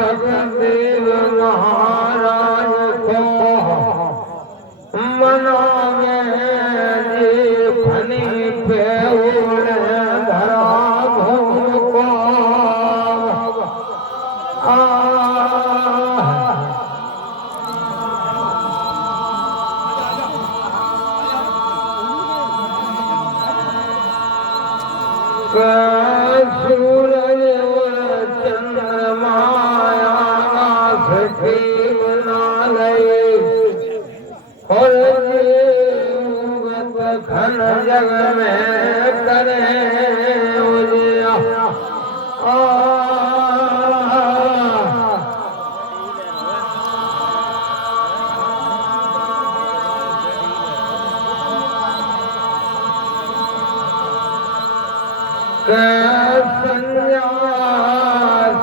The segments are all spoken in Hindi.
सगदेव महाराज को मनावे फनी पे धरा भूम को सूरज चंद्रमाया बना लय और घन जग में करे उजिया संज्ञा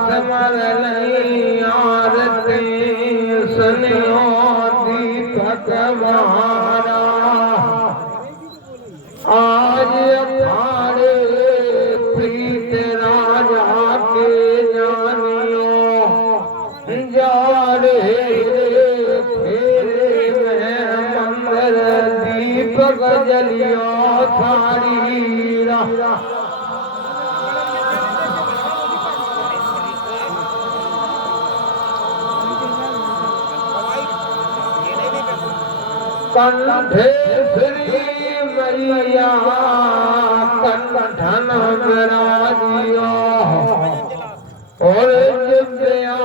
समर नहीं आरती सुनियो दीपक महारा आज अखाड़े प्रीत राजा के जानियो जाड़े फेरे में मंदिर दीपक जलियो थारी कंठे श्री मैया कंठन विराजियो और जिव्या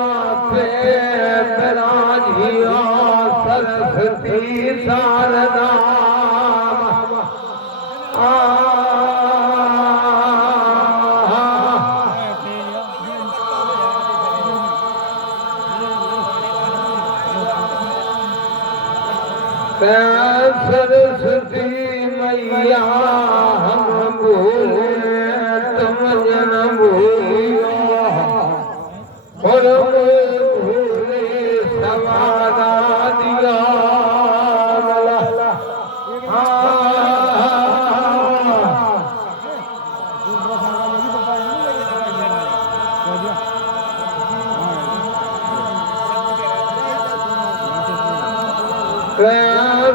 पे विराजियो सरस्वती शारदा सरस्वती मैया हम भूले तुम जन भूलियो और भूले सवादा दिया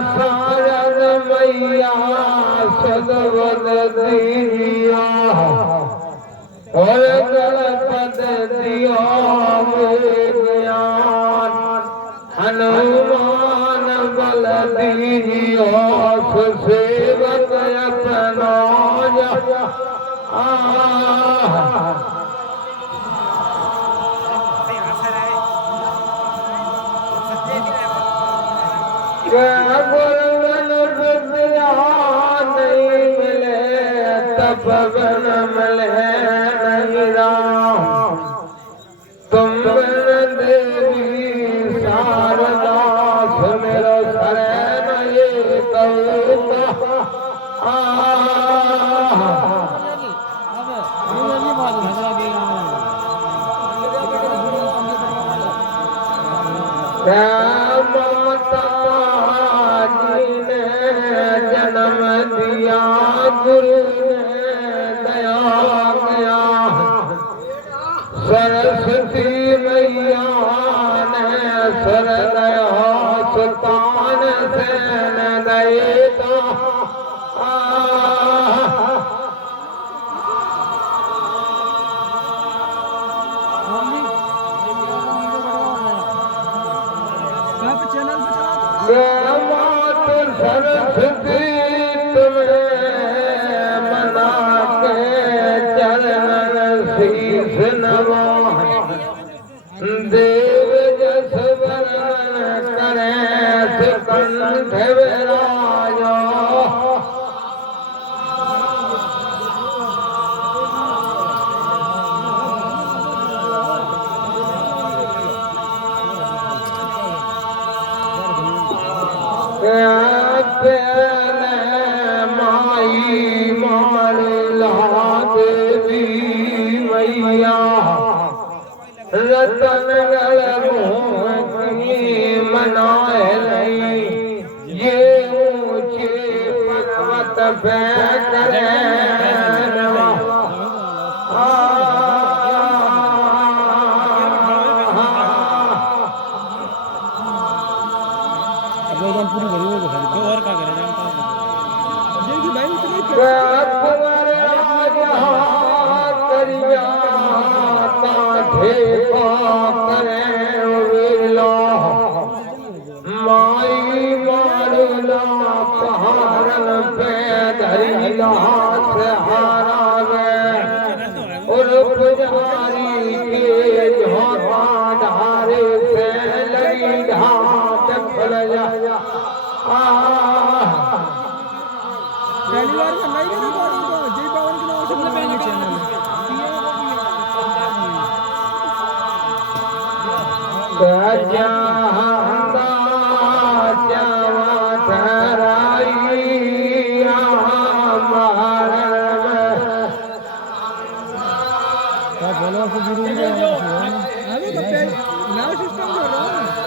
सारद मैया सदवद दिया और गणपत दिया ज्ञान हनुमान बल दिया सेवक अपना गुरुवन पवन मले नहीं राम तुम देवी शारदा सुमेर शरण ये कविता माता जी ने जन्म दिया गुरु ने दया किया सरस्वती मैया ने सर दया सुल्तान सेन दयता मात सरस्वती तुम्हें मना के चरण शीश नवा देव जस वरण करे कंठ विराजो माई माला देवी मैया रतन मनाए नहीं ये ऊंचे पर्वत पे करे माई मारूला पहाड़न पे धरिया से हारा गए और पुजारी के झोंका ढारे से लगी घाट फल जा पहली बार में नहीं करी रिकॉर्डिंग को जय पावन के नाम से बनाएंगे चैनल बोलो तो जरूर अभी तो नया सिस्टम हो रहा है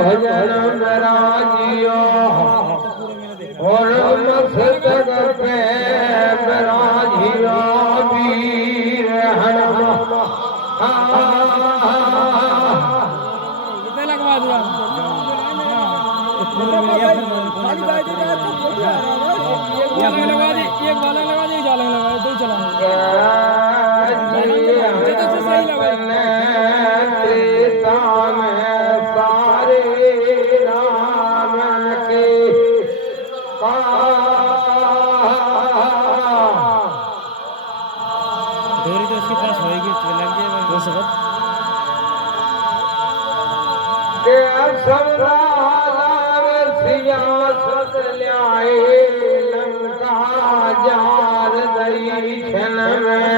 भजन राजियो और मस्तक पे राजियो वीर हनुमान लगवा दिया एक वाला लगा दी जाला लगा दो चला डोरी तो उसके पास होएगी तो लग जाएगा वो सब के सम्राट सियासत ल्याए लंका जार दरीक्षण में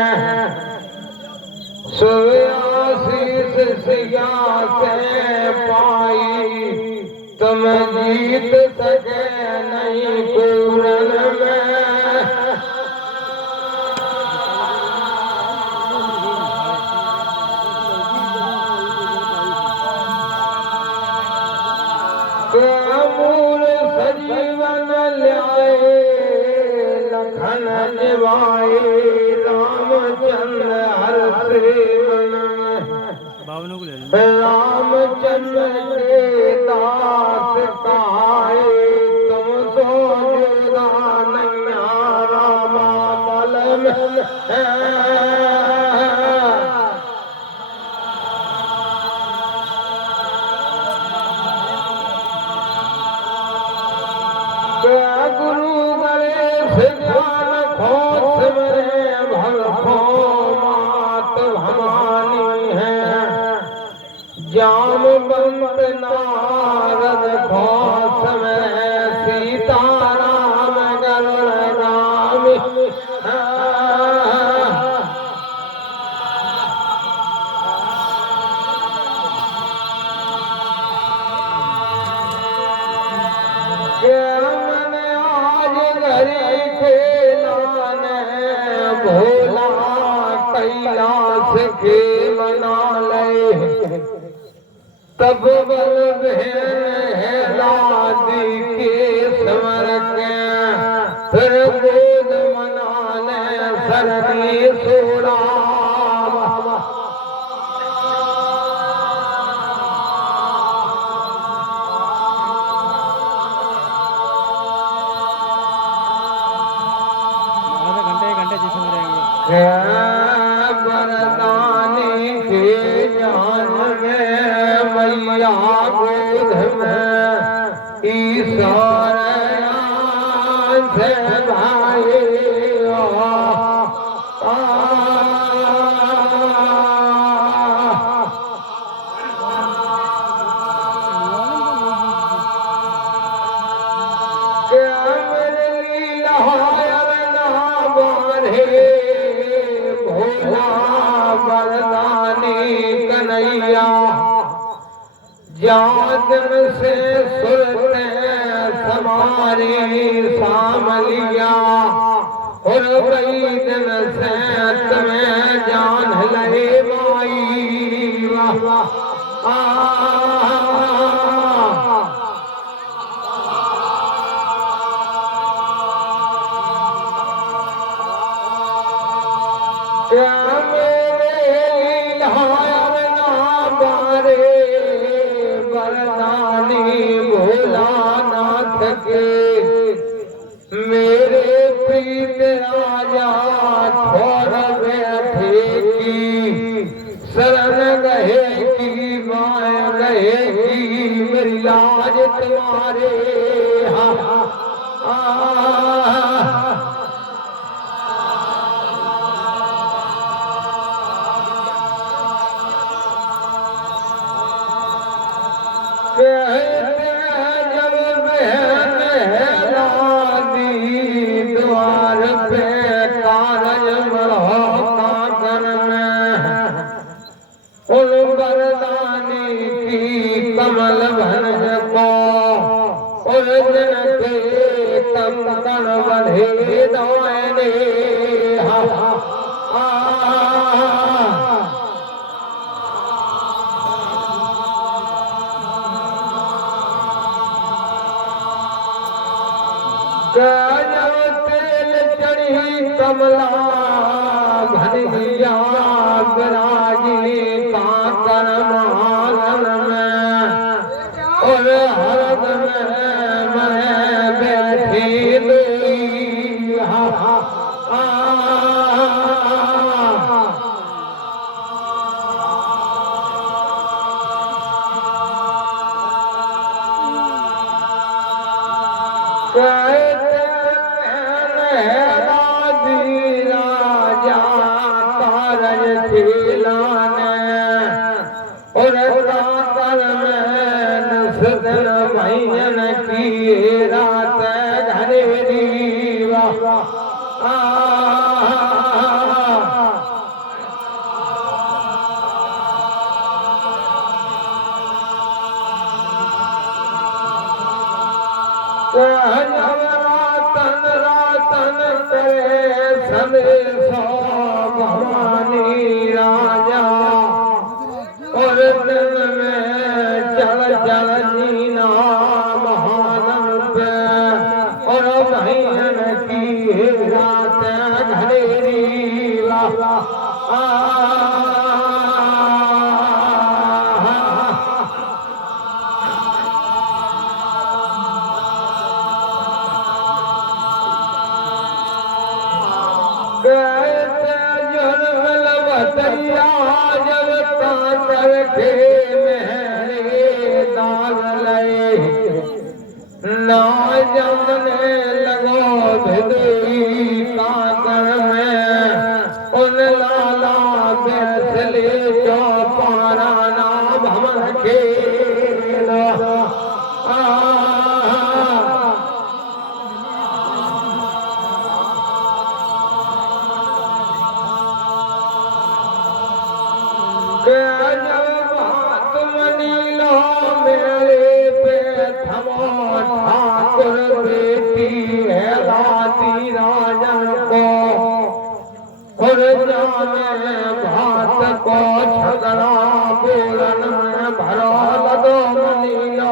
सुआशीष सिया से पाई तुम जीत सके नहीं पूरन में मूल सजीवन ल्याए लखन निभाए रामचंद्र हर सेवन रामचंद्र के दास कहाए तुम सो जोदा नैया रामा बल में गुरु गणेश ज्ञान खोस में भगवो मात भवानी है जामवंत नारद खोस में सीताराम गरुड़ गामी भोला कैलाश के मना ले तब बल है दादी के स्वर के फिर बोध मना ले सरनी सोड़ा बरदानी के जान में मैया गोद में ईश्वर से भाई कन्हैया जादन से सुरते समारी सामलिया और कई दिन से तुम्हें जान ले माई भोलानाथ के मेरे प्रीत राजा छोड़ बैठे की शरण गहे की माया गहे की मेरी लाज तुम्हारे द्वार पे कारज मढ़ो काकर में उन बरदानी की कमल भंज को उर्जन के कंकण बंधे दोने तेल चढ़ी कमला घनिया विराजी काकर महालन में और हरद में मैं बैठी दुई की रात घरेरी रातन रातन करे संदेशो भवानी राजा और दिल में चल चल जीना भैया जब कातर के मेरे दाग लए ना जाने लगो भिदई काकर में उन लाला बैसले चौपारा ना भवन खेला तुम नीलो मेरे पे थमो ठाकुर बेटी है लाती राजन को खुर्जा में भात को छगड़ा बोलन में भरो लगो नीलो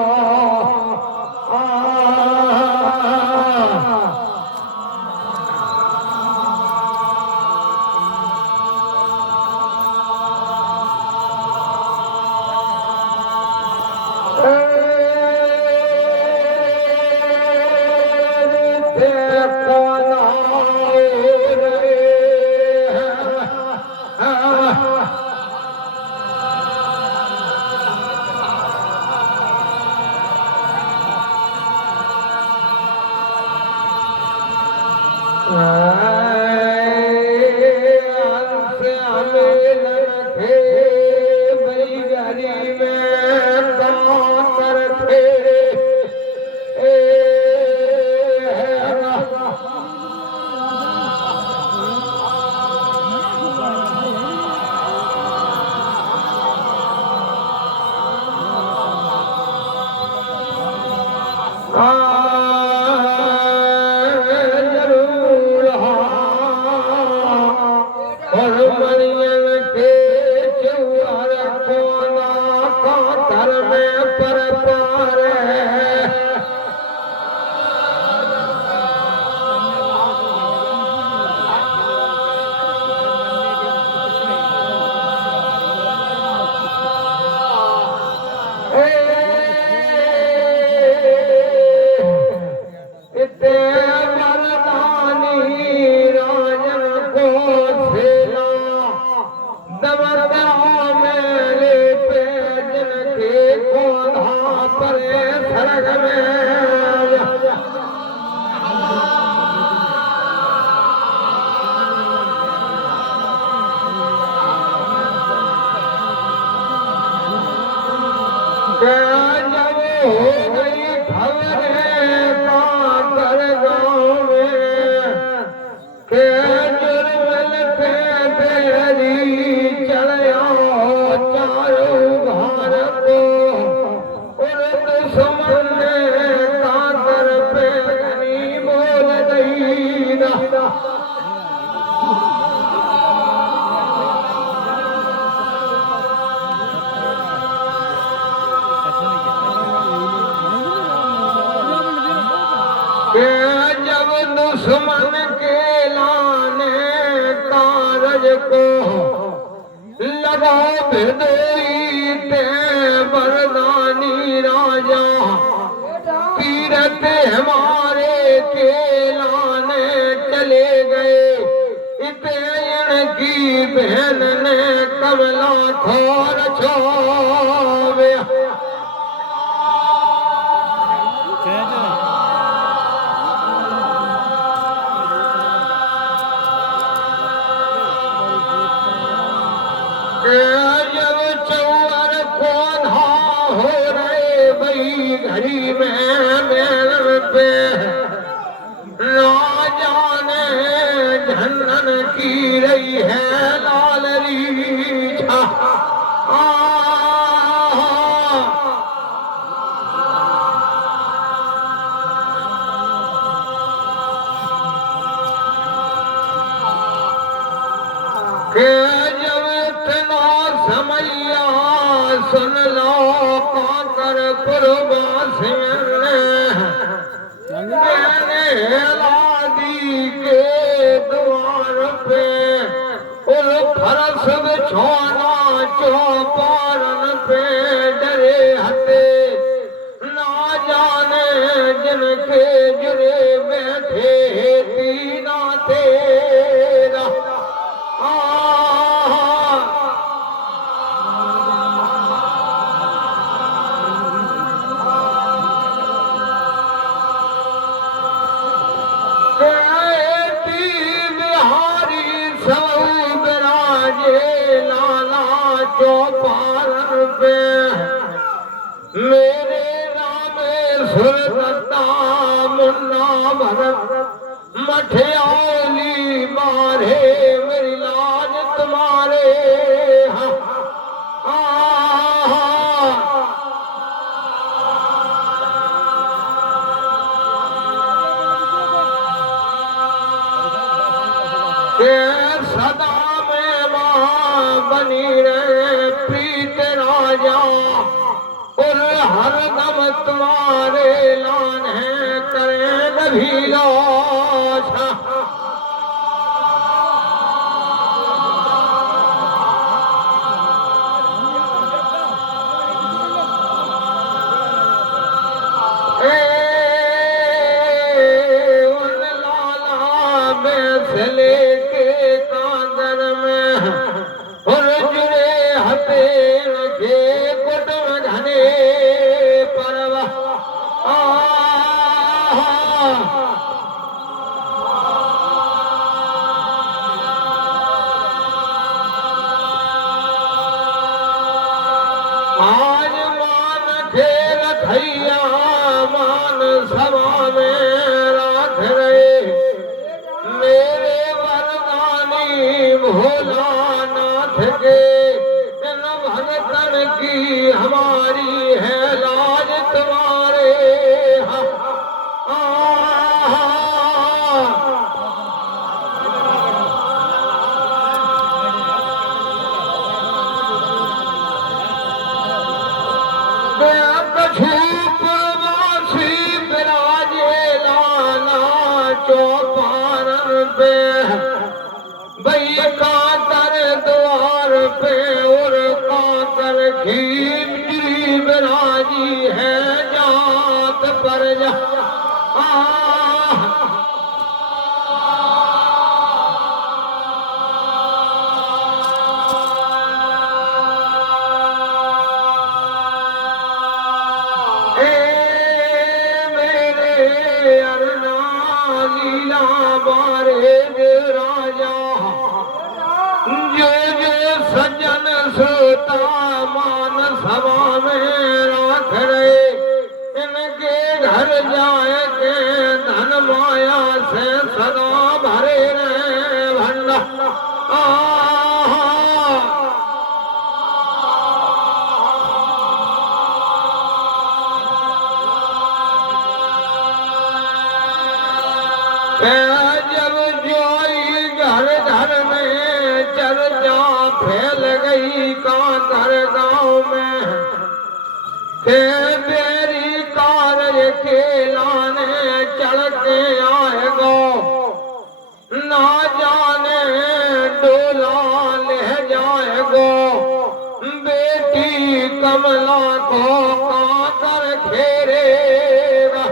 जरूर और मरियम के चुआर कोना कातर में पर पार जब दुश्मन के लाने कारज को लगा भिदई ते बरदानी राजा तीरथ हमारे के लाने चले गए इतने की बहन ने कमला खोर छोड़े जब चौर कोन्हा हो रहे बई घड़ी में मेल पे ना जाने झन्नन की रही है लालरी छा समैया सुन लो काकर पुरवासियन मैंने लादी के द्वार पे उल फरस बिछोना चौपारण पे डरे हटे ना जाने जिनके जुड़े बैठे तीना तेरा चौपारण पे मेरे रामेश्वर दत्ता मुन्ना भरत मठियाली मारे मेरी लाज तुम्हारे सदा में मां बनी रहे प्रीत राजा और हर दम तुम्हारे लान है करें नभीला लेके कांदर में और जुड़े हते के कुटुम धने परवा आज मान खेल थैया मान सभा में राख रहे मेरे वरदानी भोलानाथ के इन भगतन की हमारी है लाज तुम्हारे छूपवासी विराजे लाला चौपारण पे भई कातर द्वार पे और कातर खींची विराजी है जात पर जा लीला बारे राजा जो जो सज्जन सोता मान सभा में राख रहे इनके घर जाए के धन माया से सदा भरे रहे भंडार जब जोई घर घर में चर्चा फैल गई कांकर गांव में के मेरी कार्य के लाने चढ़ के आएगा ना जाने डोला ले जाएगा बेटी कमला को कांकर खेरेगा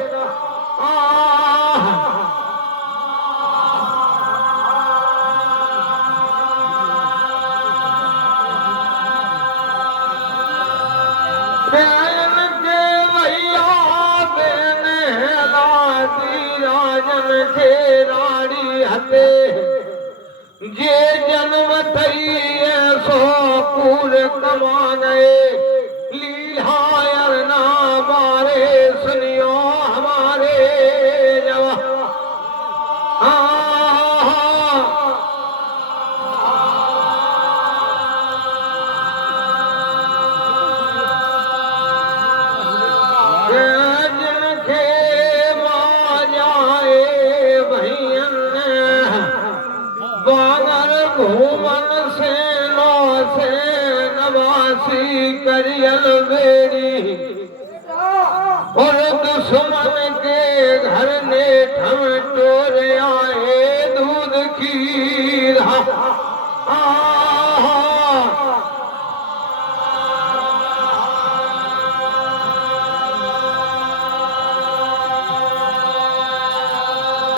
राजन के राड़ी हते जे जन्म थई सो कूर कमा गए लीलायर ना मारे सुनियो हमारे जवा घूमन से नो से नवासी करियल बेरी और दुश्मन के घर ने ठम टोर आए दूध खीर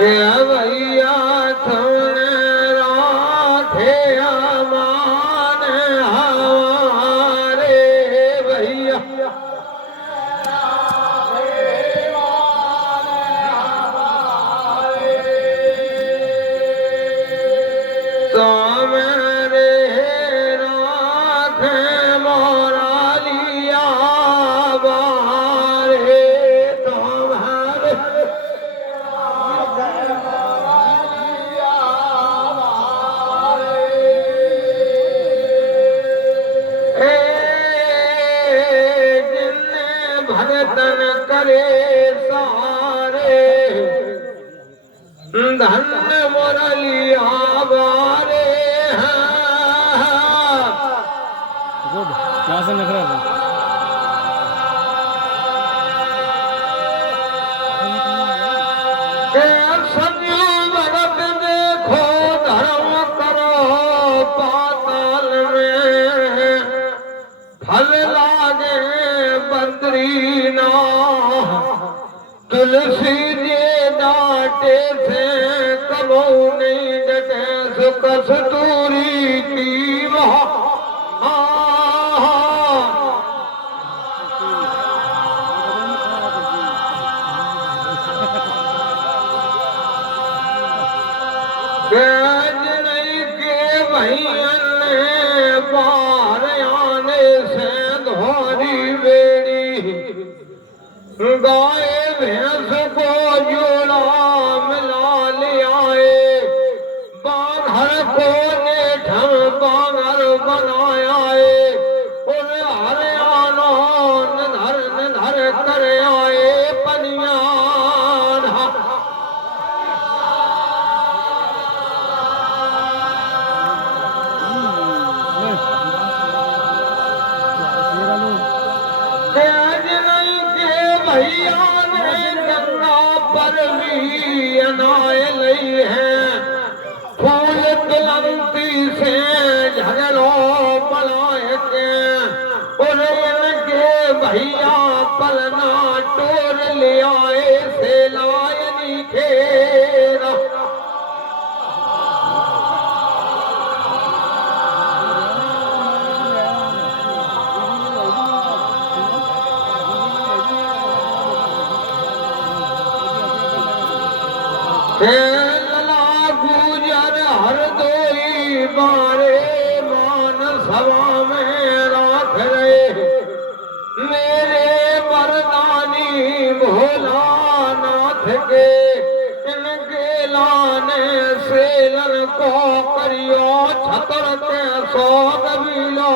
भैया तुमने राखे अमान हमारे भैया तो मेरे राखे धन्य मुरलिया बारे क्या से नखरा था के संजीवनत देखो धर्म करो पाताल में फल लागे बद्रीना तुलसी जे डांटे से कबो नहीं डटे सुख कस्तूरी की वहाँ नहीं के भैयन बाहर आने से धोरी बेड़ी गाय भैंस को जोड़ा मिला ले आए बाघर को नेठन बाघर बनाया और हरियाणा निधर कर आए पनिया भैया ने गंगा पर भी अनाए लई है फूल तुलंती से झगड़ो पलाए के और इनके भैया पलना टोर ले आए से लायनी खेरा लला गुजर हर दोई बारे मान सभा में राख रहे मेरे मरदानी भोलानाथ के इनके लाने सेलन को करियो छतर के सौ कबीलो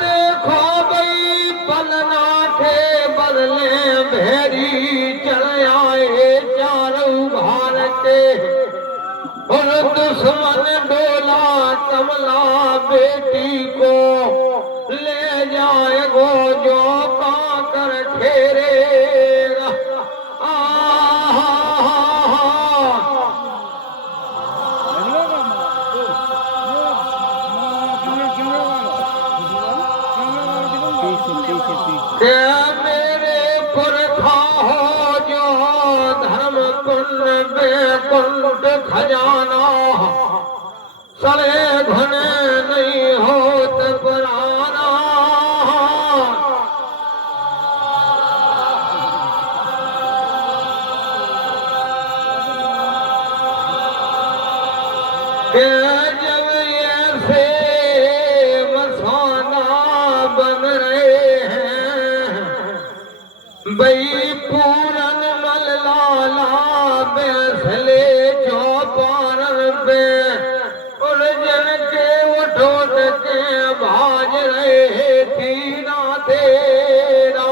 देखो भाई पलना के बदले भेरी चढ़ आए चारों भार के और दुश्मन डोला कमला बेटी को ले जाए गो जो काकर ठेरेगा मेरे पुरखा हो जो धर्म कुंड बेकुंड खजाना सड़े घने नहीं होत पुराना जब ऐसे मसाना बन रहे बई पूरन मल लाला बैसले चौपारण पे उलझन के उठोट के भाज रहे थी ना तेरा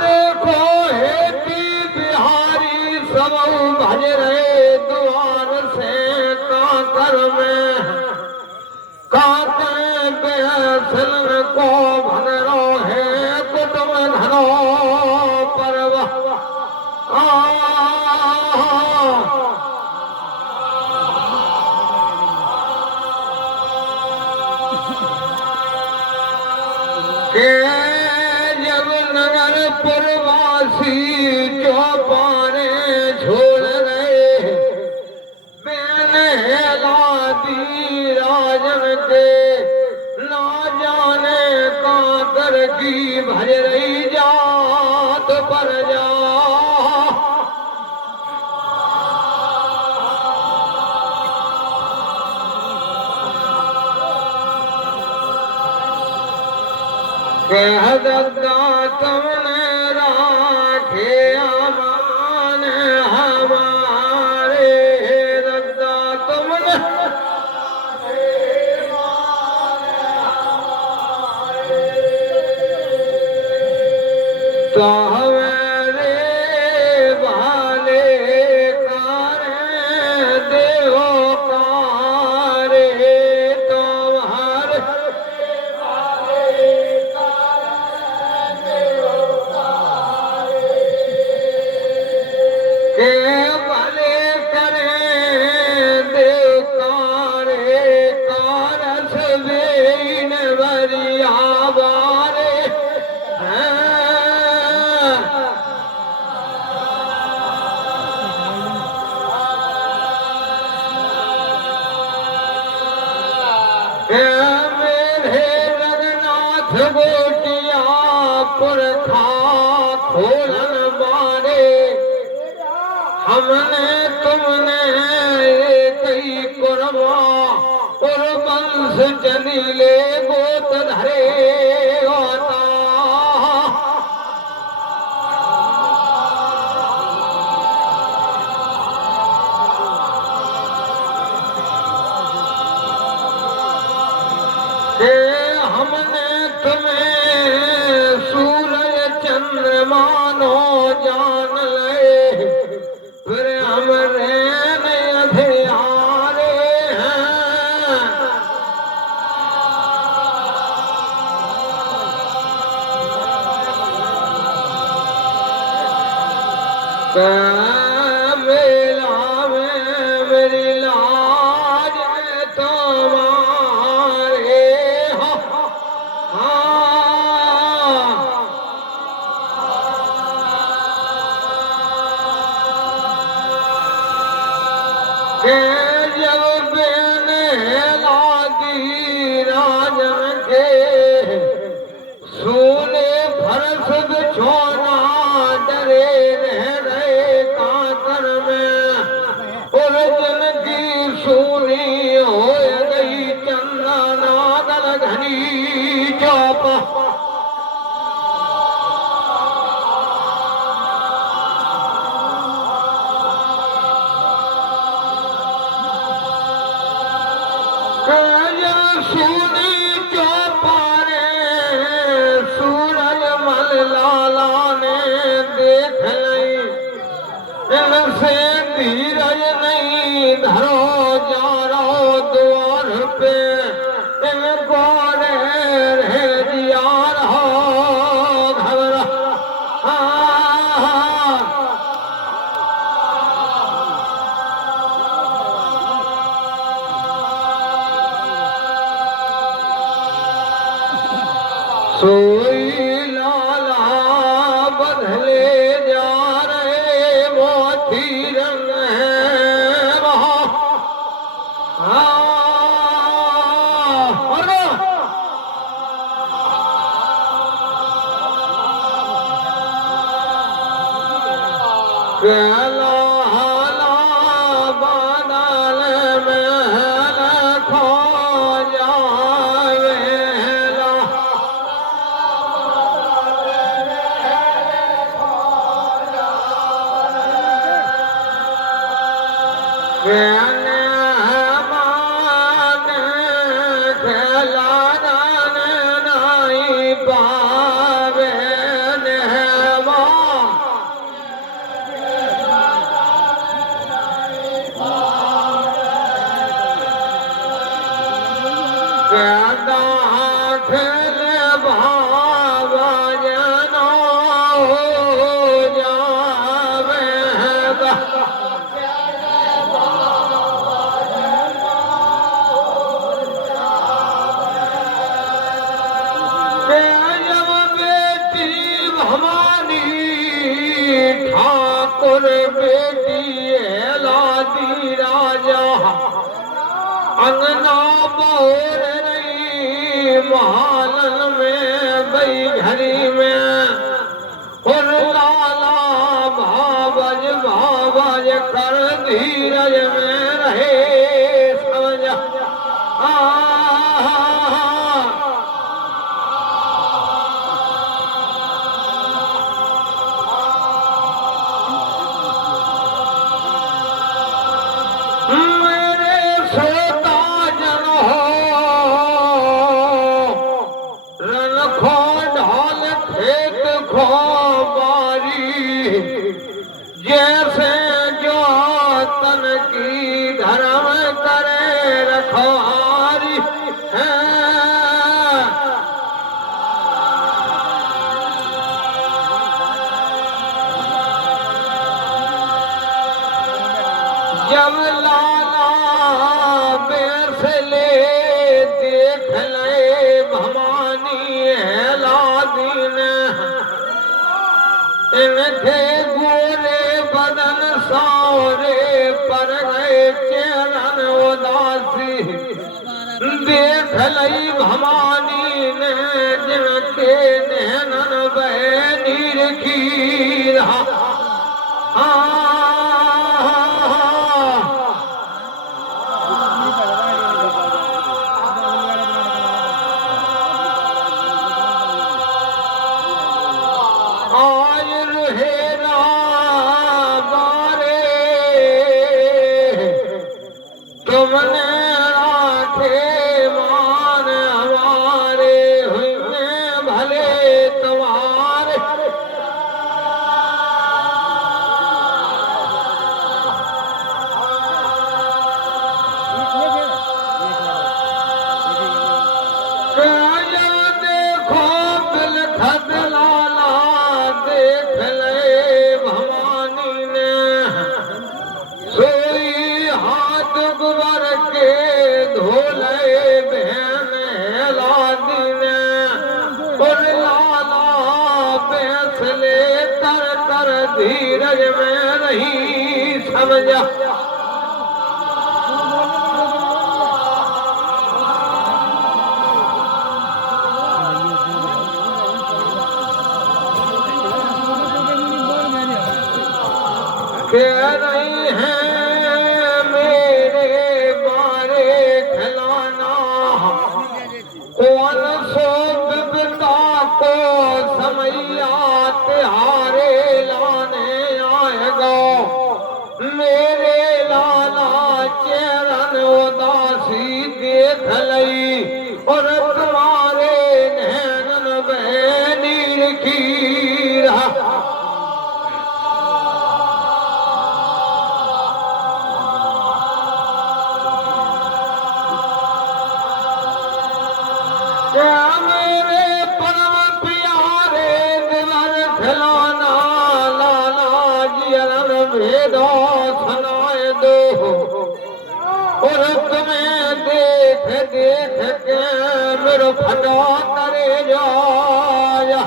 देखो हेती बिहारी सब भज रहे द्वार से काकर में काकर बेहसन को भनरो है कुटुम धनो परवा जब नगर पुरवासी चौपाने छोड़ रहे बेनहेला दी राजन के ना जाने काकर की भज रही जात पर जा कह दद्दा तुमने राखे अमान हमारे दद्दा तुमने तो हमारे वाले कारे देवो कारे तुम्हारे के भले करे देवकारे कारस बेन वरिया बारे मेरे जगन्नाथ गोटिया पुरखा खोलन मारे हमने तुमने कई कुर्बा और वंश जलीले गोत धरे होता के हमने तुम्हें सूरज चंद्रमा नो जान ले फिर हमरे अंधियारे हैं मेला में मेरी लाज तुम्हारे जब बेने लागी राजन के सोने फरस बिछोना डरे रह रहे कातर में और जन की सोनी हो गई चंदा नागल घनी चौपा सुनी चौपारे सूरज मल लाला ने देख ली इनसे धीरज नहीं धरो जा रहो द्वार पे इनको रह दिया रहो घबरा सोई लाला बदले जा रहे मोती रंग है वहाँ प्याला हाला बादल महल खो जावेला कहने मान खेला दान नहीं पावे नेवा कहता खेल भावा जना हो जावेगा जब बेटी भवानी ठाकुर बेटी लादी राजा अंगना बोर रही महालन में बई घरी में और लाला भावज कर धीरज में रहे समझ जिनके गोरे बदन सारे पर गए चरण उदासी देख लई भवानी ने जिनके नैनन बहे नीर की धीरज में नहीं समझा कह रही है मेरे बारे खिलाना कौन सो बिपता को समैया तिहारे मेरे लाला चरण उदासी देख लई और तुम्हारे नैनन बहे नीर की मेरे परम प्यारे दिवर खिलाना भेदो सुनाए दो और तुम्हें देख देख के मेरे फटा करे जाया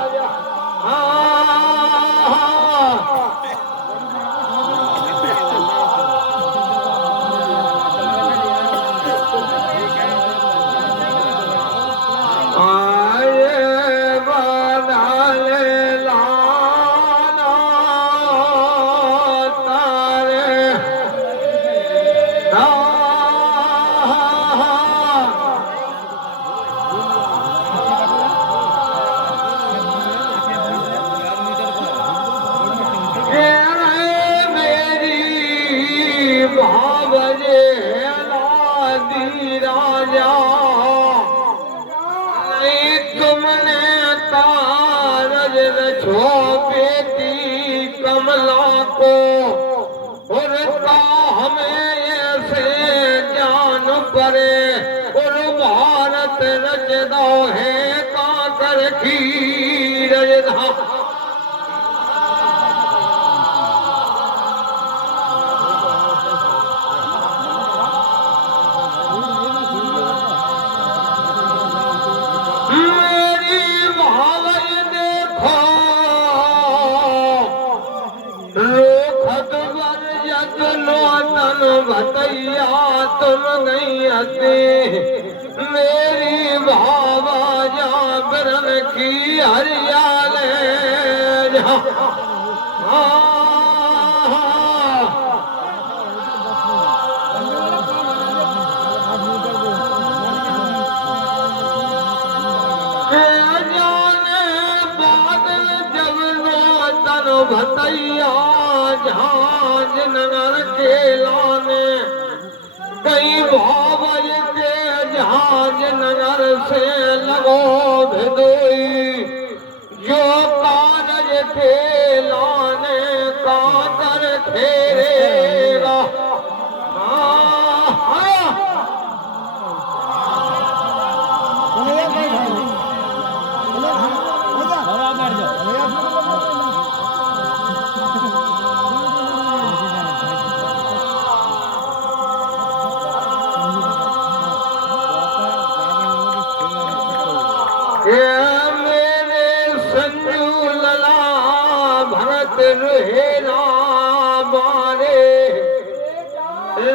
बेटी कमला को और हमें ऐसे जान परे और भारत रचदा है काकर की रजदा भतैया तुम नहीं आते मेरी भावा जागरण की हरियाल बादल जब तन भतैया झांझ नगर के लाने कई भावज के जहाज नगर से लगो भिदोई जो कागज के लाने काकर फेरेगा मेरे संजू लला भरत रहे रामारे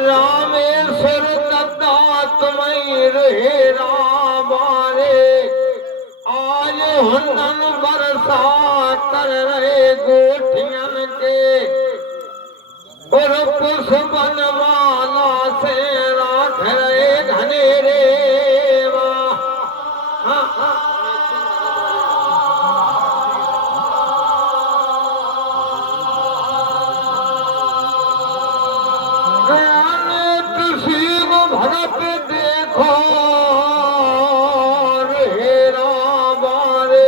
रामेश्वर दत्ता तुम्हें रहे रामारे आज हुनन बरसा कर रहे गोठियन के और पुष्पन माला से राख रहे घने रे भगत देखो रे रामारे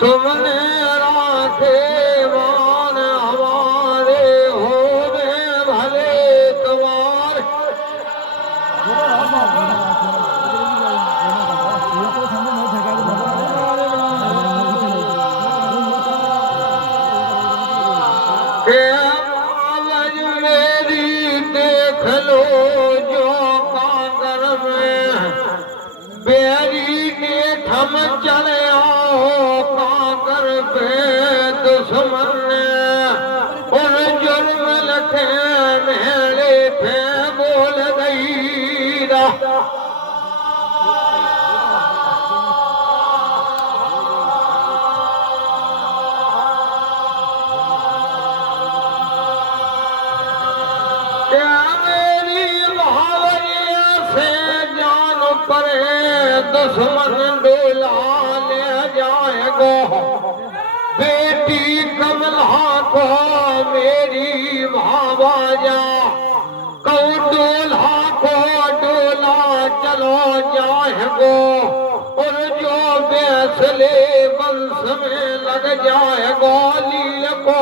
तुमने राखे मान हमारे हो भले तुम्हारे मेरी देख लो जो कांगर में बेरी ने थम चले आओ कांगर पे दुश्मन और जुर्म लखे मेरे पे बोल गई दुश्मन डोला ले जाएगो बेटी कमला को मेरी भावाजा कौ डोला को डोला चलो जाएगो और जो बेसले वंश में लग जाएगो लील को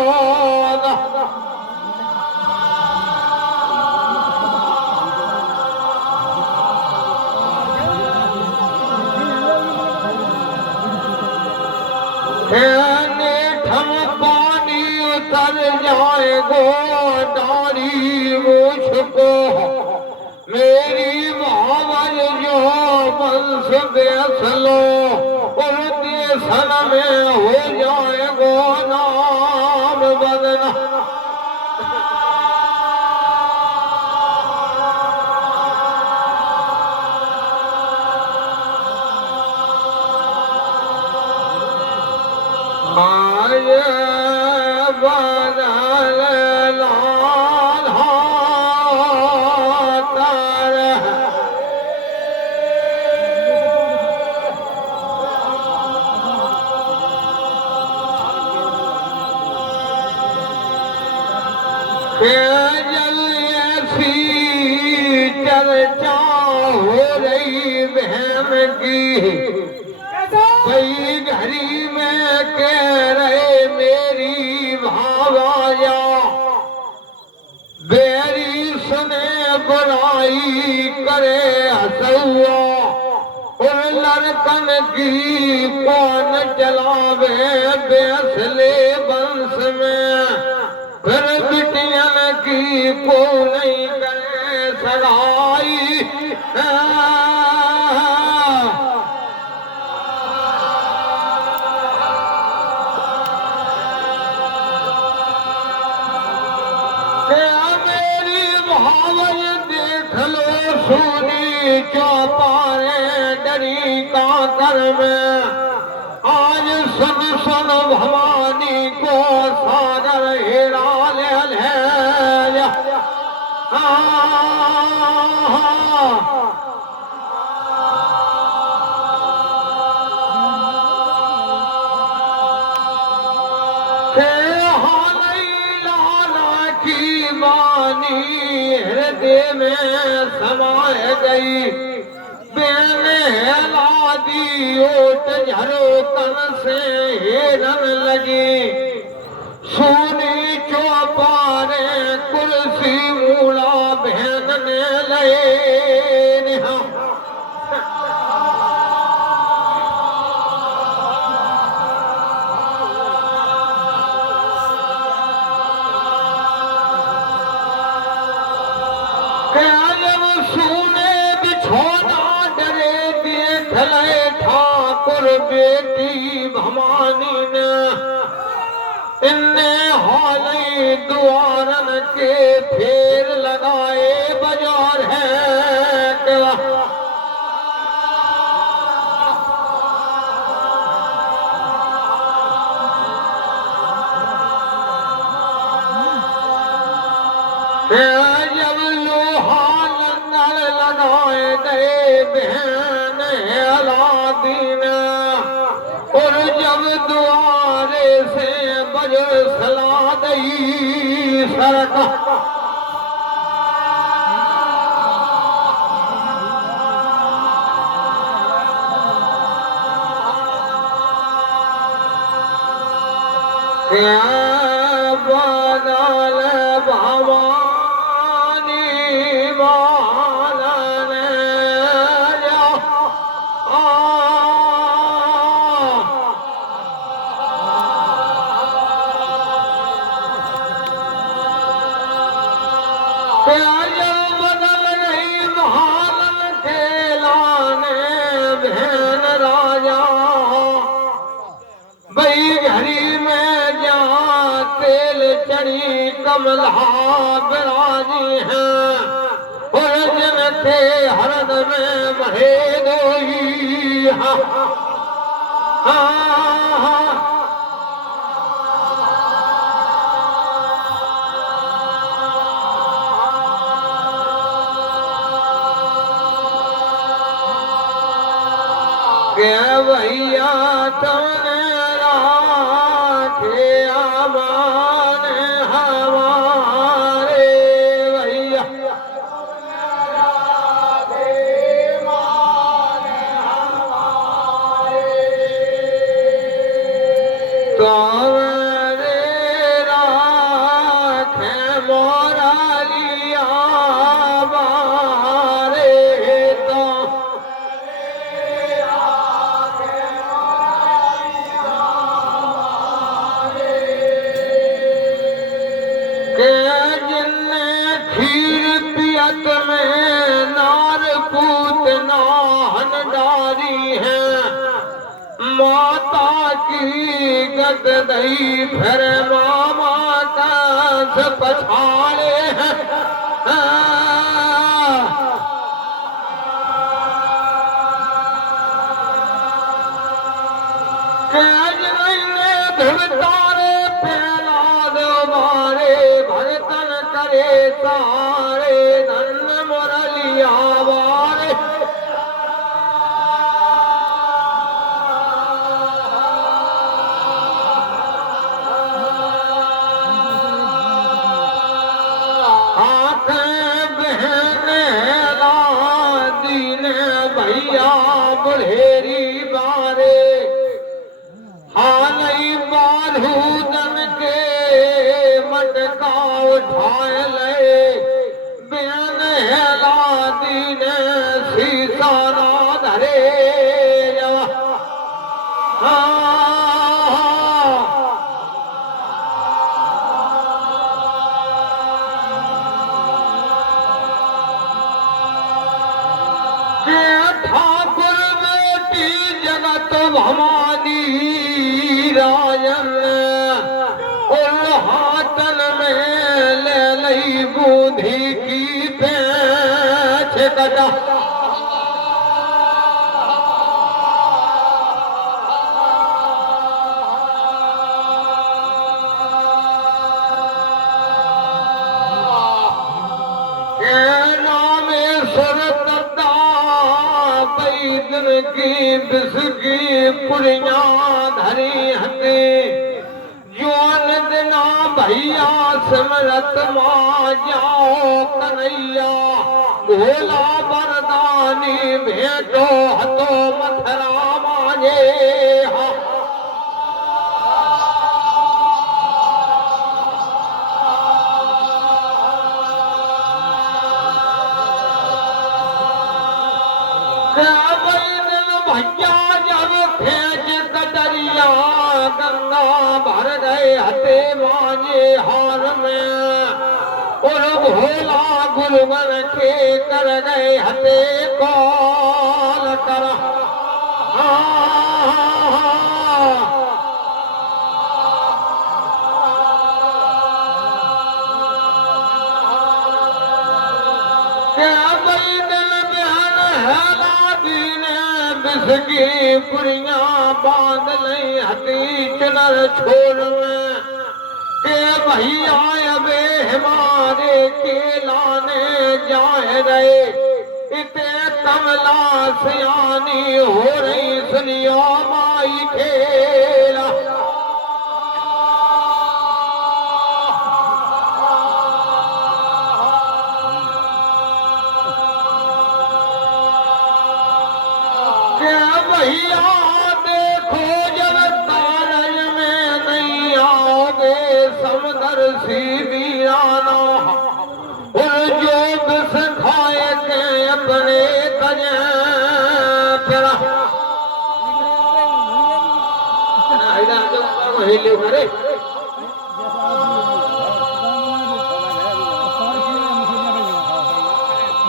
ठम पानी उतर जाएगो डारी मुझको मेरी भावल जो वंश बेस लो और देशन में हो जाएगो नाम बदना चर्चा हो रही बहन की कई घड़ी में कह रहे मेरी भावाया बेरी सुने बुराई करे हसुआ और लड़कन की कौन चलावे बेसले वंश में फिर बिटियन की को नहीं करे सगाई मेरी भावल देख लो सोनी चौपारे डरी काकर में आज सुन सुन भवानी को सागर हेरा ले हृदय में समाय गई बेने लादी ओट झरो कन से हेरन लगी सोनी चौपारे कुर्सी मूला बहन ने लए ठाकुर बेटी भवानी ने इनने हाली द्वारन के फेर लगाए बाजार है जब लोहा नल लगाए गए बहन अलादीन और जब द्वारे से बज सला गई सड़क बदल भवानी मालन बदल गई महालन के लाने बहन राजा बई घड़ी में जा तेल चढ़ी कमलहा बिराजी हैं और जन के हरद में महे दोई भैया तुमने राखे अमान हमारे भैया तुम्हारे राखे मोरा लिया बारे तो जिनने खीर पियत में नार पूत नाहन डारी है माता की गद दई फिर मामा कंस पछाड़े हैं धुतारे पहला दो मारे भरतन करे सारे धन मुरलिया वारे बहन दीन भैया बुढ़ेरी बारे हालई बालूदन के मटका उठाए ले बेन हेला दीन सीता ना धरे ठाकुर बेटी जगत भवानी राजन और हाथन में ले लई बूंदी की पेच कटा की बिस्की पुड़िया धरी हते जोन दिना भैया सिमरत मां जाओ कन्हैया भोला वरदानी भेटो हतो मथरा मांझे भैया जब खेच कटरिया गंगा भर गए हते मांझे हार में और भोला गुरुवन के कर गए हते कौल कर बिसकी पुरिया बांध लई हती चुनर छोर में के भैया अबे हमारे के लाने जाए रहे इते कमला सियानी हो रही सुनियो माई खेला भैया देखो जब तारज में नहीं आओगे समदर सी वीराना और जो बिस खाए थे अपने कजे पेरा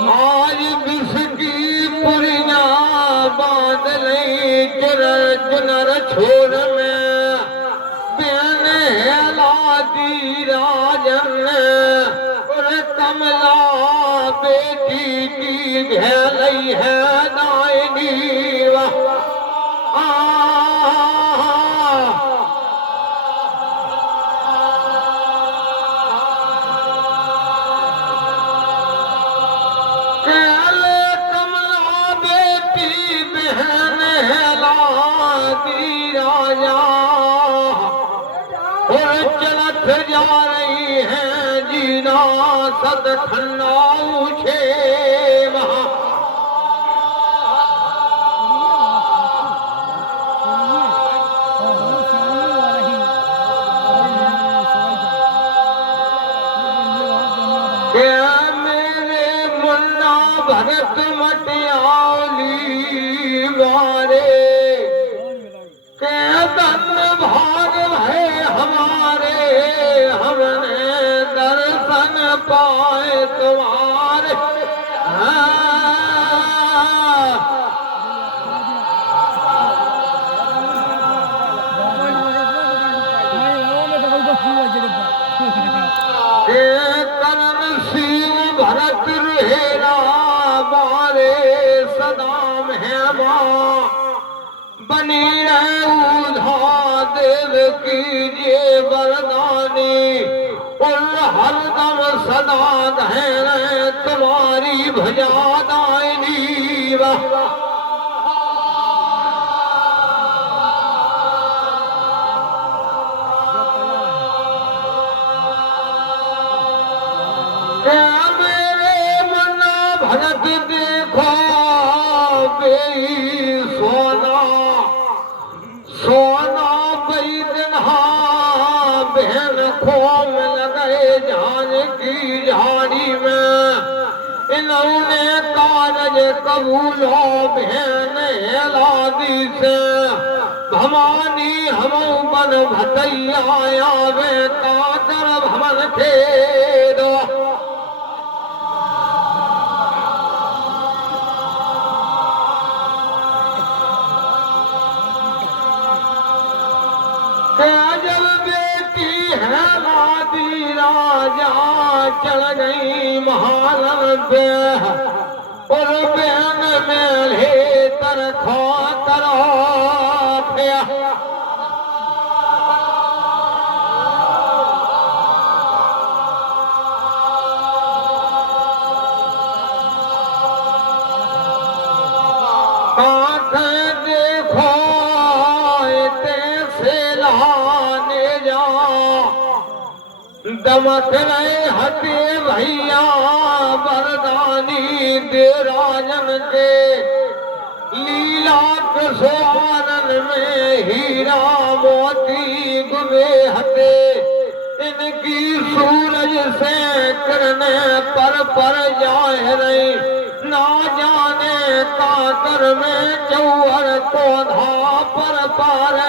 आज बिस की पुरिया बांध लई चुनर छोर में बेन हेला दी राजन और कमला बेटी की घेलई है नायनी और चलत जा रही है जीना सद खन्नाऊ छे महा मेरे मुन्ना भरत मटियाली मारे के धन भाग भय हमारे हमने दर्शन पाए तुम्हारे करण शिव भरत रेरा मारे सदाम है माँ बनी रहा देव कीजिए वरदानी और हरदम सदा है तुम्हारी भजा दायनी वाह मेरे मुन्ना भरत देखो बेई सोना सोना बई दिनहा बहन खोम लगे जान की झाड़ी में इन्होंने कारज कबूलो बहन हेलादी से भवानी हम बन भतैया आवे काकर भवन खेद जब बेटी है लादी राजा चढ़ गई महालन पे और बहन मेले तरखो करो देखो दमक रहे हटे भैया वरदानी दे राजन के लीला कृष्ण में हीरा मोती गुमे हटे इनकी सूरज से करने पर जाए रही ना जाने काकर में चौहर पौधा पर पार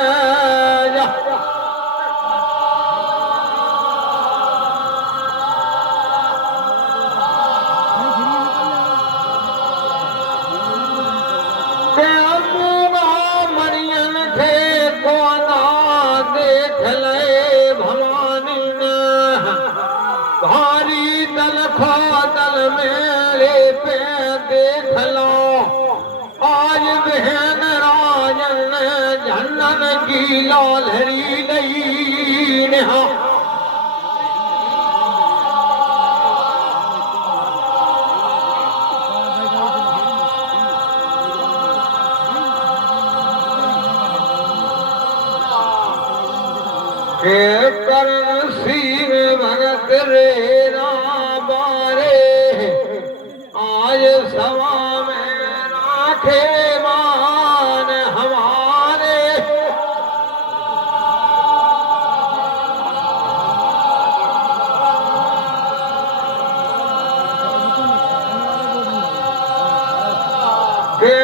भारी दल खादल मेरे पे देख लो आज बहन लालहरी नहीं नेहा के करण सीर भगत रे बारे आज सवा में राखे मान हमारे के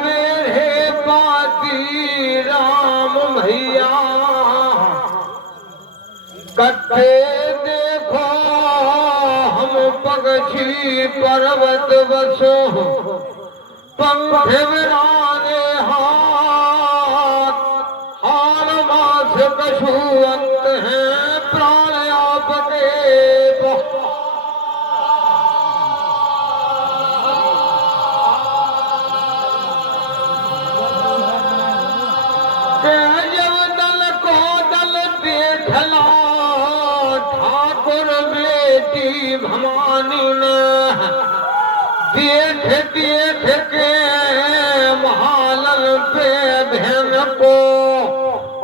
मेरे पाती राम भैया कट्ठे देखो हम पक्षी पर्वत बसो पंख विराने हाथ हाल मास कछु अंत है प्राण आपके जब दल को दल देखला ठाकुर बेटी भवानी ने देख देख के महालल पे बहन को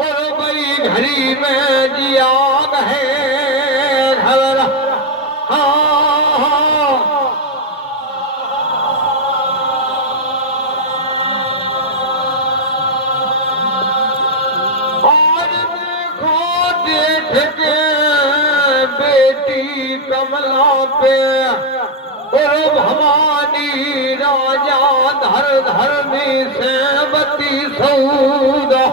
और बड़ी घड़ी में जियाद है घर आज देखो देख के बेटी कमला पे और भवानी राजा धर धर्मी से बती सऊदा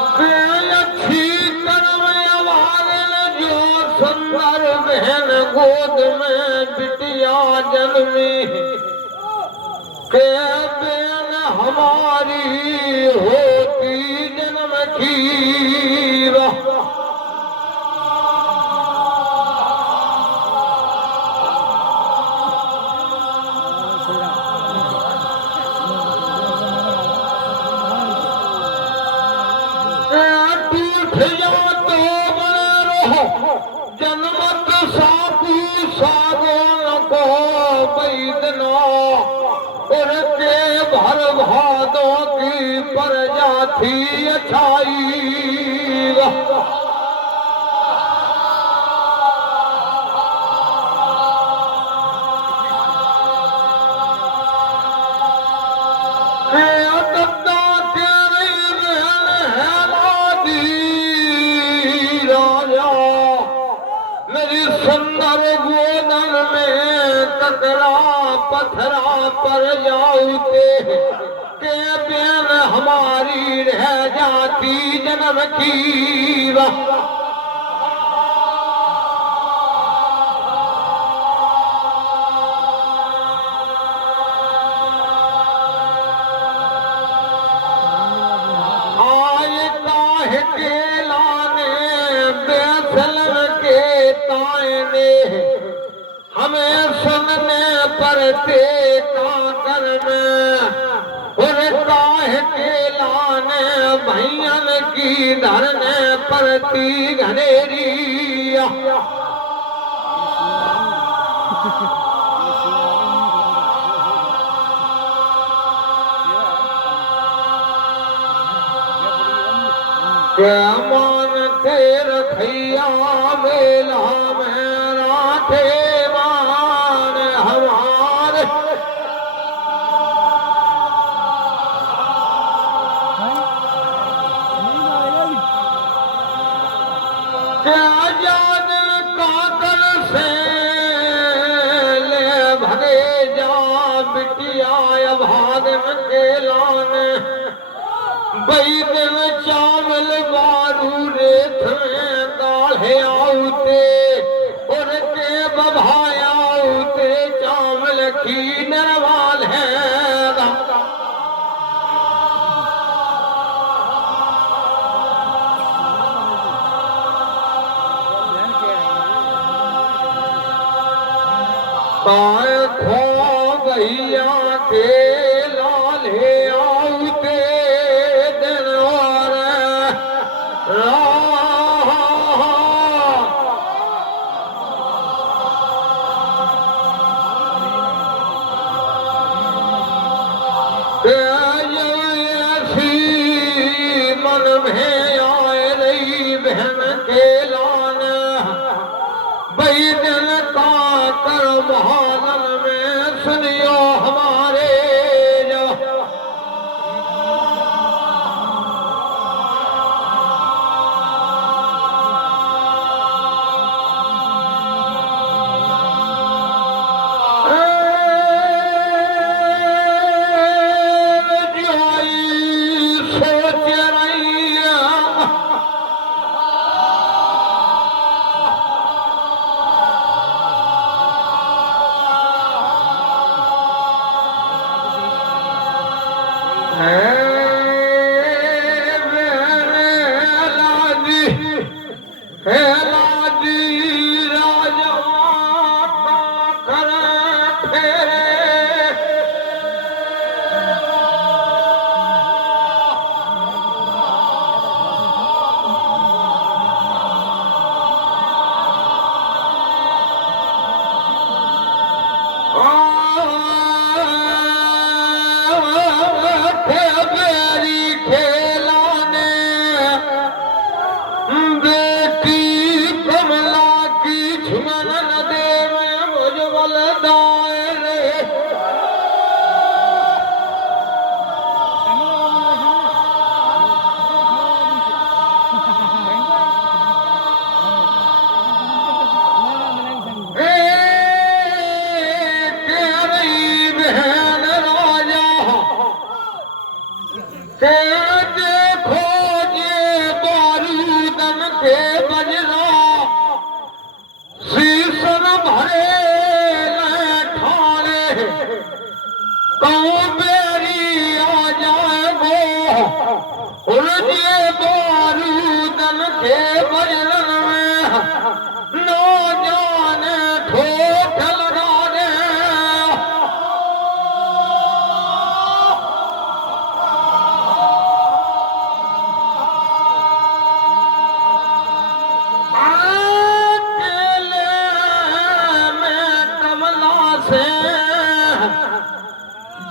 अच्छी कर्म अवारन जो सुंदर बहन गोद में बिटिया जन्मी के बेन हमारी होती जन्म की जन्मत साकू सागों को बैदना और के भर भादों की प्रजा थी अच्छाई सुंदर गोदन में कतरा पथरा पर जाऊते के बेन हमारी रह जाती जन्म की आए काहे के लाने बेसलन के तायने हमें सुनने पर का करने और काहे के लाने भैयन की धरने परती घनेरी क्या मान के रखैया मेला में राखे मान हमारे क्या जान कातर से ले भगे जा बिटिया भाग में के लाने बैद में चावल बारू रेत में गाढ़े आउते और के बभाया आउते चावल की नरवाल है काय खो गैया के लाले आउते दिन और मन में आए रही बहन के लाने बई दिन का कर महानन में सुनियो हमारे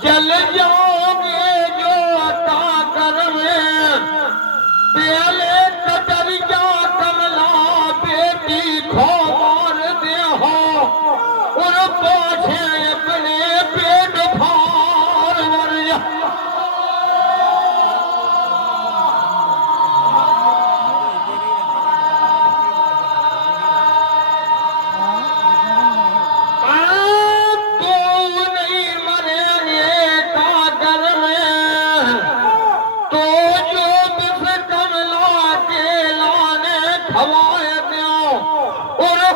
जल जाओगे जो अता कर में पहले कटरिया कमला बेटी खो मार दे हो और पाछे अपने पेट फार मर जा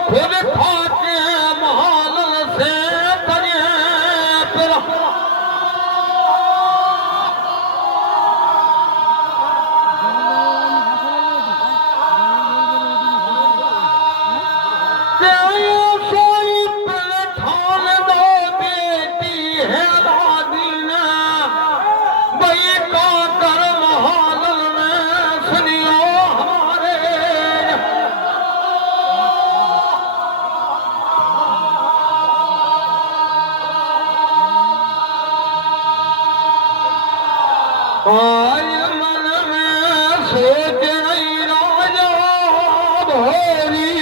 खुद खाते महाल से बने सोई ठान दो बेटी है दीना बई का कर महाल में सुनियो हमारे आज मन में सोच नहीं राजा भोरी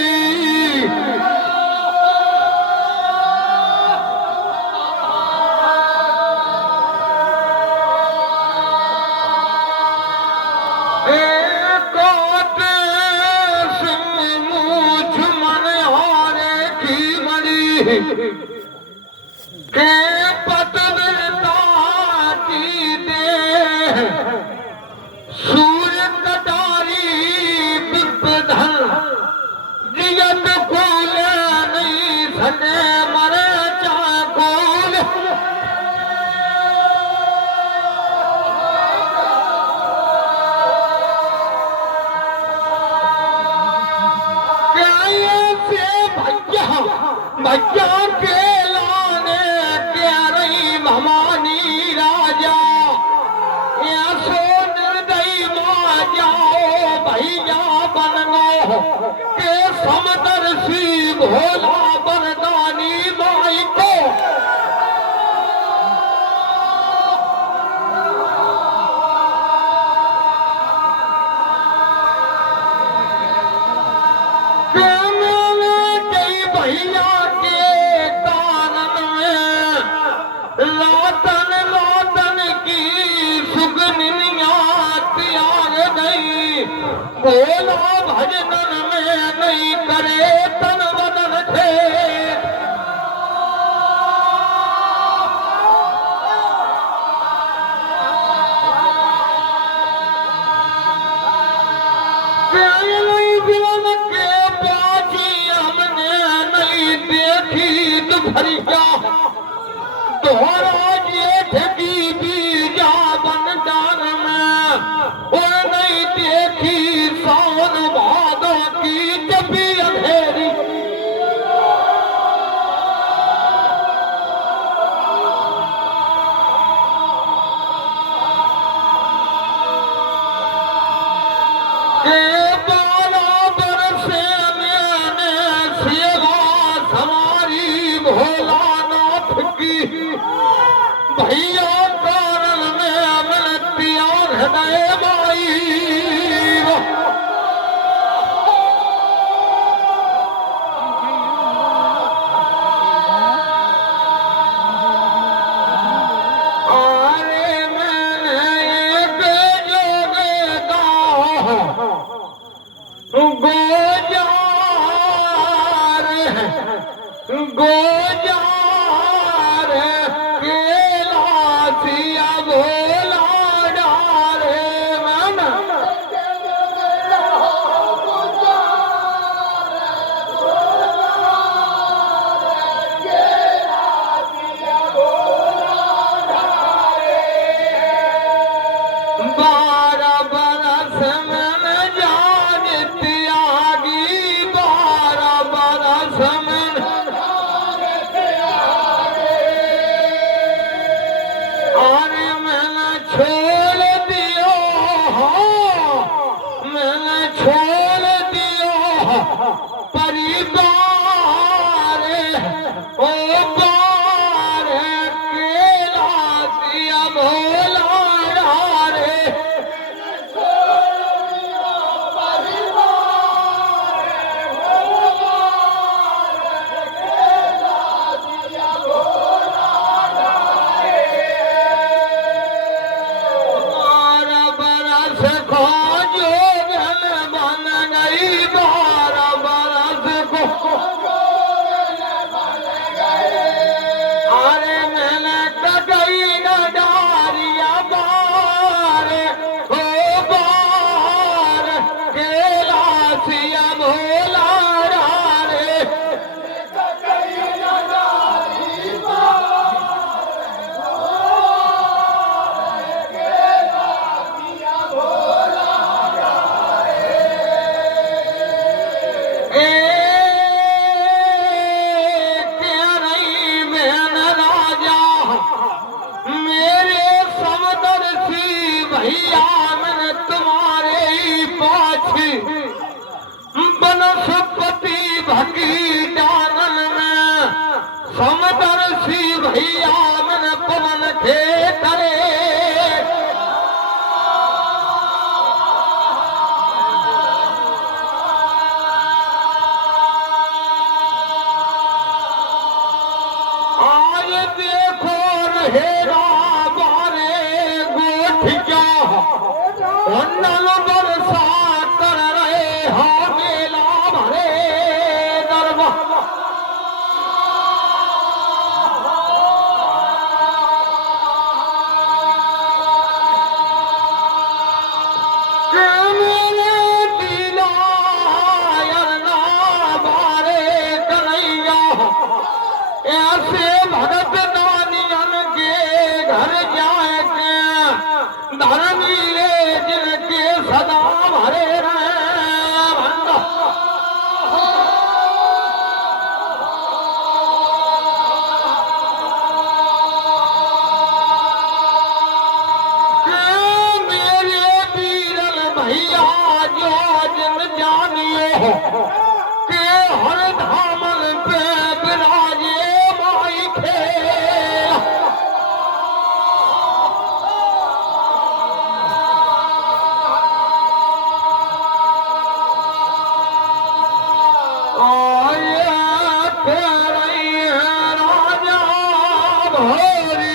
काटे सिंह मूछ मन हारे की मरी के पतवरता की दे सूर्य कटारी विपधन जियत कोल नहीं सने मरे चाकोल से भैया भैया के ला के समदर्शी भोला बरदानी माई को भैया के कानन में लौटन लौटन की सुगनिया त्याग गई भोला भजनन में नहीं करे तन बदन थे भरिया तोहरा जेठ की बीजा बंदान में और नहीं देखी सावन भादों की जबी अंधेरी भैया कारण में अमन प्यार हृदय माई अरे मैंने एक जोगे गोजार समदर्शी भैया मन पवन थे करे आज देखो रहेगा बारे गोठिया नल बरसा कर रहे हाँ मेला भरे दरबा ऐसे भगत दानियन के के हर धामन पे विराजे माई खेला आये तेरे राजा भोरी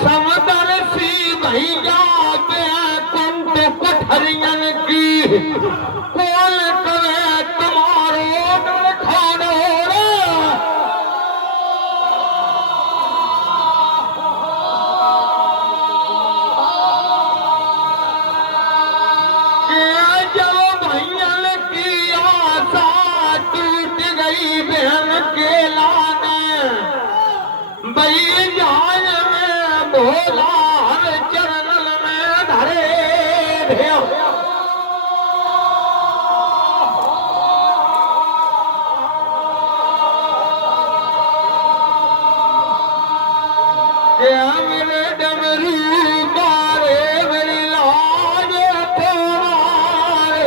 समदर सी भैया पे कुंट कुठरियन की कौन करे तुम्हारो डर खानो जब भैयन की आशा टूट गई बहन के लाने बई जान में भोला हर चरणल में धरे भैया मेरे डमरू मारे मेरी लाज तुम्हारे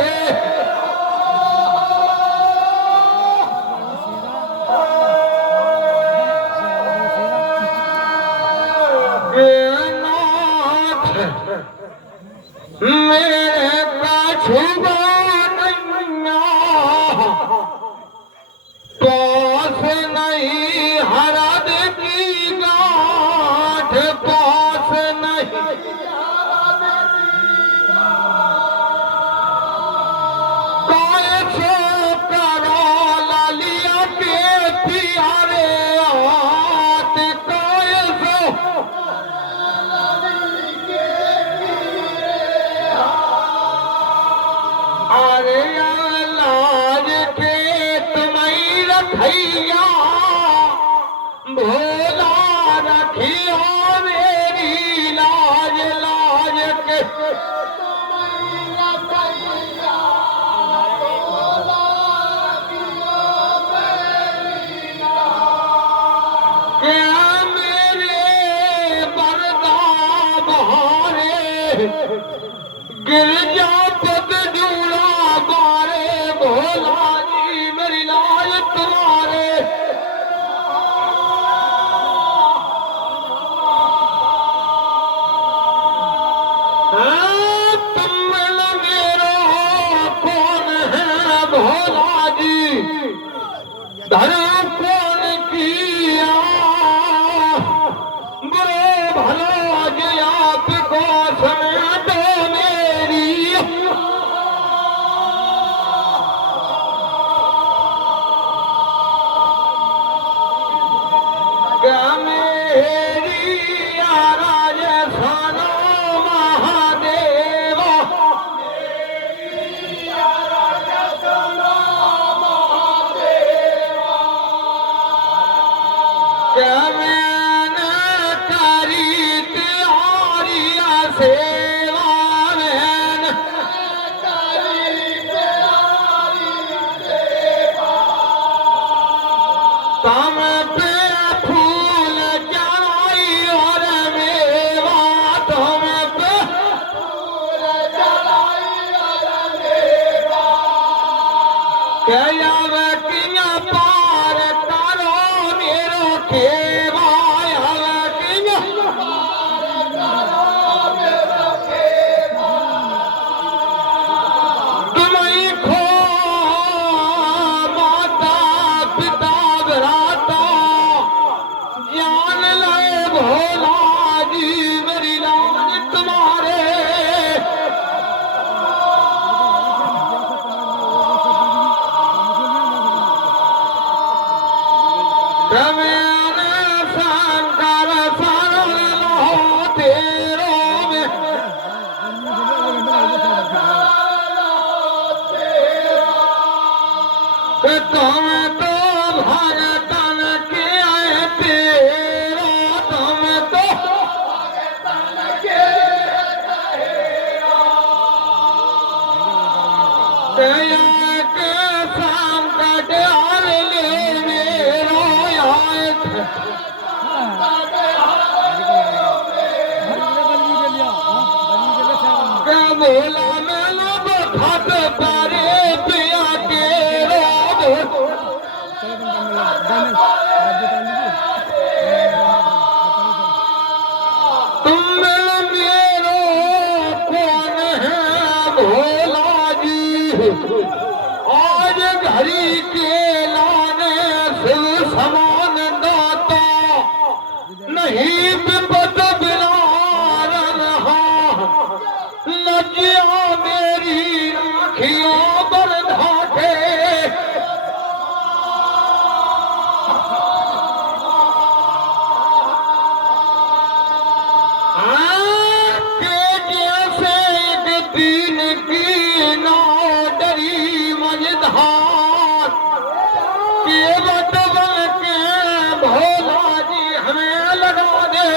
मेरे पाछुआ पास नहीं हरद की गांठ पास नहीं कैसे करो लालिया के प्यारे हाथ कैसे अरे लाज के तुम्हें रखैया भोला रखिया मेरी लाज लाज के क्या मेरे बरदा बहारे गिरजा पग जूड़ा बारे भोला जी मेरी लाज तुम्हारे तुम मेरो कौन है भोला जी धर्म कौन किया बुरे भला जी आपको समय दो मेरी क्या मेरी राज सानो महादेवा क्या मैंने करी त्यारिया सेवा मैंने तम पे फूल चढ़ाई और मेवा तुम पे क्या वकिया पार करो मेरो खेवा वकिया तुम्हें खो माता पिता भ्राता जान ले भोला जी मेरी लाज तुम्हारे मैंने शंकर शरण लो तेरो में तुम तो भगतन के आए तेरा तुम तो दया के संकट हार ले मेरो आए के बोला मैं लब खत पारे पिया के रोग तुम मेरो कौन है भोला जी आज घड़ी के लाने से समान दाता नहीं विपद बिना रहा लज्जा मेरी आँखियों पर ढाके के जैसे एक दिन की नाव डरी मझधार के बटवन के भोला जी हमें लगा दे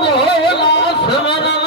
भोला स्मरण